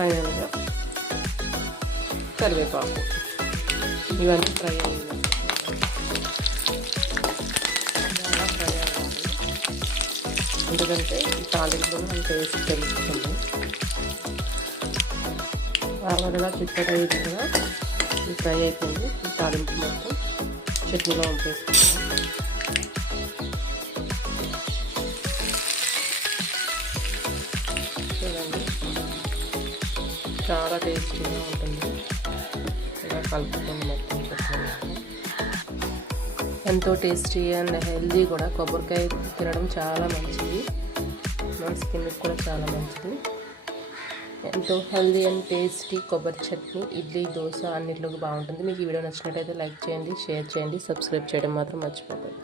ఫైనల్గా కరివేపాకు ఇవన్నీ ఫ్రై అయ్యింది. బాగా ఫ్రై అవ్వాలి, ఎందుకంటే ఈ తాలింపులో మనం టేస్ట్ తెలుస్తుంది. బాగా చిక్కటి అయ్యిందిగా ఇది ఫ్రై అయిపోయింది. ఈ తాలింపు మొత్తం చట్నీలో వంపేసుకుంటాం. చూడండి, చాలా టేస్టీగా ఉంటుంది. ఇలా కలుపుకొని మొత్తం ఎంతో టేస్టీ అండ్ హెల్దీ కూడా. కొబ్బరికాయ తినడం చాలా మంచిది, మన స్కిన్కి కూడా చాలా మంచిది. ఎంతో హెల్దీ అండ్ టేస్టీ కొబ్బరి చట్నీ ఇడ్లీ, దోశ అన్నింటిలోకి బాగుంటుంది. మీకు ఈ వీడియో నచ్చినట్టయితే లైక్ చేయండి, షేర్ చేయండి, సబ్స్క్రైబ్ చేయడం మాత్రం మర్చిపోకండి.